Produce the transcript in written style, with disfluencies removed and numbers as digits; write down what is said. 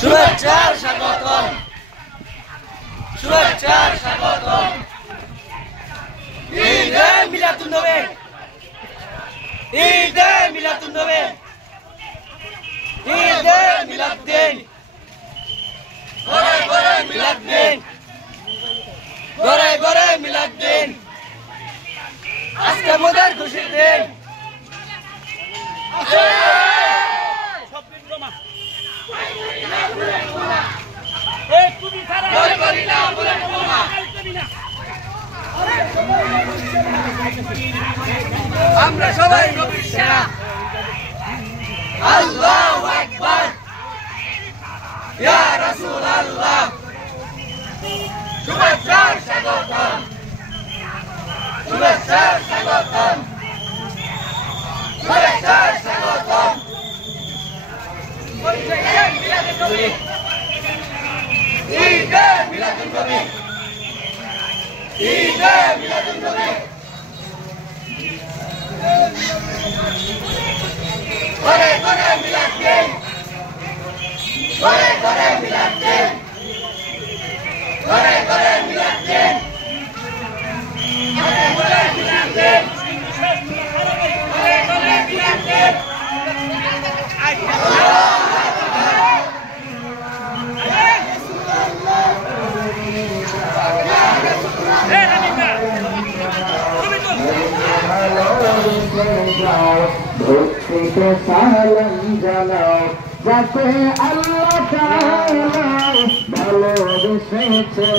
শুভেচ্ছার স্বাগতম, শুভেচ্ছার স্বাগতম। ঈদে মিলাদুন্নবী, ঈদে মিলাদুন্নবী, ঈদে মিলাদ দিন, ঘরে ঘরে মিলাদ দিন, ঘরে ঘরে মিলাদ দিন। আজকে মোদের খুশির দিন। আমরা সবাই নবীর সেনা। আল্লাহু আকবার, ইয়া রাসূলুল্লাহ। শুভেচ্ছার স্বাগতম, শুভেচ্ছার স্বাগতম, শুভেচ্ছার স্বাগতম। ঈদে মিলাদুন্নবী, ঈদে মিলাদুন্নবী, ঘরে ঘরে মিলাদ দিন, ঘরে ঘরে মিলাদ দিন, ঘরে ঘরে মিলাদ দিন, ঘরে ঘরে মিলাদ দিন, ঘরে ঘরে মিলাদ দিন। ভক্তিতে সালাম জানাও যাতে আল্লাহ তাআলা ভালোবেসেছে।